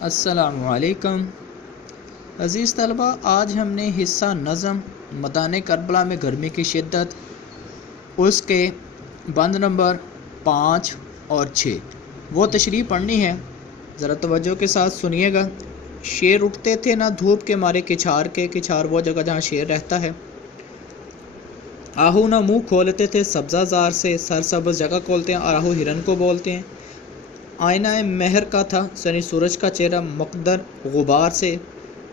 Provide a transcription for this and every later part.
السلام علیکم عزیز طلبہ، آج ہم نے حصہ نظم میدان کربلا میں گرمی کی شدت اس کے بند نمبر 5 اور 6 وہ تشریح پڑھنی ہے۔ ذرا توجہ کے ساتھ سنیے گا۔ شیر اٹھتے تھے نہ دھوپ کے مارے کچھار وہ جگہ جہاں شیر رہتا ہے۔ آہو نہ منہ کھولتے تھے سبزہ زار سے، سرسبز جگہ کھولتے ہیں اور آہو ہرن کو بولتے ہیں۔ آئینہ مہر کا تھا یعنی سورج کا چہرہ مقدر غبار سے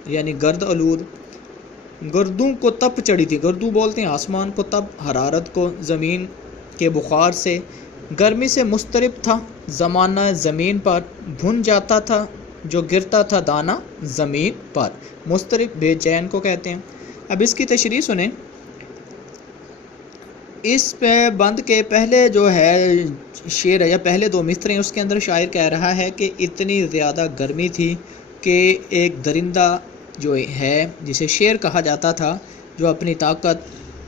یعنی گرد آلود۔ گردوں کو تپ چڑھی تھی، گردوں بولتے ہیں آسمان کو، تب حرارت کو زمین کے بخار سے۔ گرمی سے مضطرب تھا زمانہ زمین پر، بھن جاتا تھا جو گرتا تھا دانہ زمین پر۔ مضطرب بے چین کو کہتے ہیں۔ اب اس کی تشریح سنیں۔ اس بند کے پہلے جو ہے شعر ہے یا پہلے دو مصرے ہیں، اس کے اندر شاعر کہہ رہا ہے کہ اتنی زیادہ گرمی تھی کہ ایک درندہ جو ہے جسے شیر کہا جاتا تھا، جو اپنی طاقت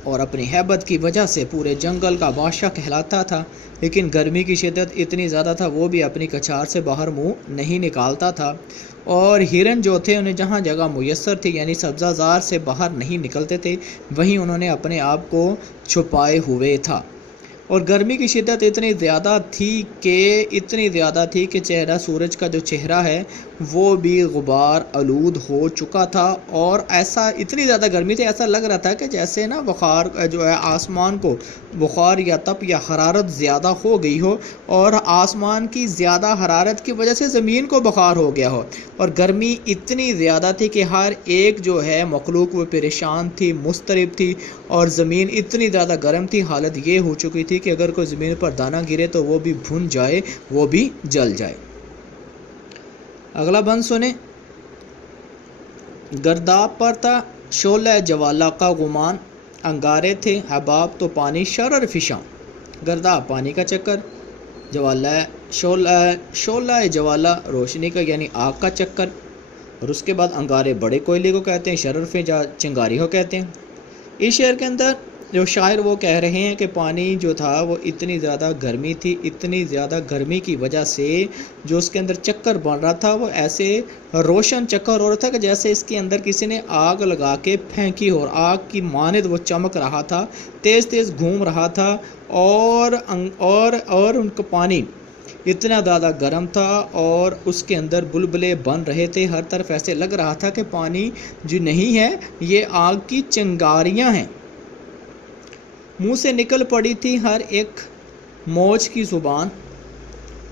اور اپنی ہیبت کی وجہ سے پورے جنگل کا بادشاہ کہلاتا تھا، لیکن گرمی کی شدت اتنی زیادہ تھا وہ بھی اپنی کچھار سے باہر منہ نہیں نکالتا تھا، اور ہرن جو تھے انہیں جہاں جگہ میسر تھی یعنی سبزہ زار سے باہر نہیں نکلتے تھے، وہیں انہوں نے اپنے آپ کو چھپائے ہوئے تھا۔ اور گرمی کی شدت اتنی زیادہ تھی کہ چہرہ سورج کا جو چہرہ ہے وہ بھی غبار آلود ہو چکا تھا، اور ایسا اتنی زیادہ گرمی تھی، ایسا لگ رہا تھا کہ جیسے نا بخار جو ہے آسمان کو بخار یا تپ یا حرارت زیادہ ہو گئی ہو، اور آسمان کی زیادہ حرارت کی وجہ سے زمین کو بخار ہو گیا ہو، اور گرمی اتنی زیادہ تھی کہ ہر ایک جو ہے مخلوق وہ پریشان تھی، مضطرب تھی، اور زمین اتنی زیادہ گرم تھی، حالت یہ ہو چکی تھی کہ اگر کوئی زمین پر دانہ گرے تو وہ بھی بھن جائے، وہ بھی جل جائے۔ اگلا بند سنیں۔ گرداب پر تھا شعلہ جوالہ کا گمان، انگارے تھے حباب تو پانی شرر فشاں۔ گرداب پانی کا چکر، شعلہ جوالہ روشنی کا یعنی آگ کا چکر، اور اس کے بعد انگارے بڑے کوئلے کو کہتے ہیں، شرر فشاں چنگاری کو کہتے ہیں۔ اس شعر کے اندر جو شاعر وہ کہہ رہے ہیں کہ پانی جو تھا وہ اتنی زیادہ گرمی تھی، اتنی زیادہ گرمی کی وجہ سے جو اس کے اندر چکر بن رہا تھا وہ ایسے روشن چکر ہو رہا تھا کہ جیسے اس کے اندر کسی نے آگ لگا کے پھینکی ہو، اور آگ کی مانند وہ چمک رہا تھا، تیز تیز گھوم رہا تھا، اور ان کا پانی اتنا زیادہ گرم تھا اور اس کے اندر بلبلے بن رہے تھے، ہر طرف ایسے لگ رہا تھا کہ پانی جو نہیں ہے یہ آگ کی چنگاریاں ہیں۔ منہ سے نکل پڑی تھی ہر ایک موج کی زبان،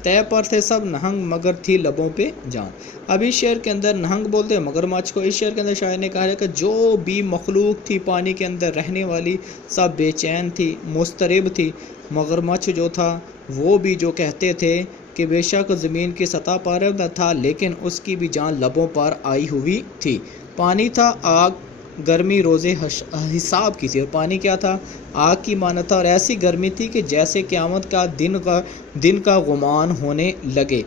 طے پر تھے سب نہنگ مگر تھی لبوں پہ جان۔ اب اس شعر کے اندر نہنگ بولتے ہیں مگرمچھ کو۔ اس شعر کے اندر شاعر نے کہا ہے کہ جو بھی مخلوق تھی پانی کے اندر رہنے والی سب بے چین تھی، مضطرب تھی۔ مگرمچھ جو تھا وہ بھی جو کہتے تھے کہ بے شک زمین کی سطح پر تھا لیکن اس کی بھی جان لبوں پر آئی ہوئی تھی۔ پانی تھا آگ، گرمی روزے حساب کی تھی، اور پانی کیا تھا؟ آگ کی مانند تھا، اور ایسی گرمی تھی کہ جیسے قیامت کا دن کا گمان ہونے لگے۔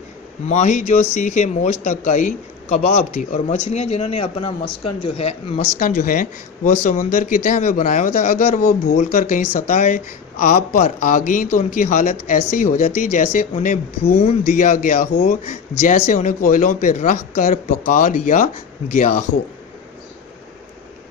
ماہی جو سیخے موج تک آئی کباب تھی، اور مچھلیاں جنہوں نے اپنا مسکن جو ہے وہ سمندر کی تہہ میں بنایا ہوا تھا، اگر وہ بھول کر کہیں سطح آب پر آ گئیں تو ان کی حالت ایسی ہو جاتی جیسے انہیں بھون دیا گیا ہو، جیسے انہیں کوئلوں پہ رکھ کر پکا لیا گیا ہو۔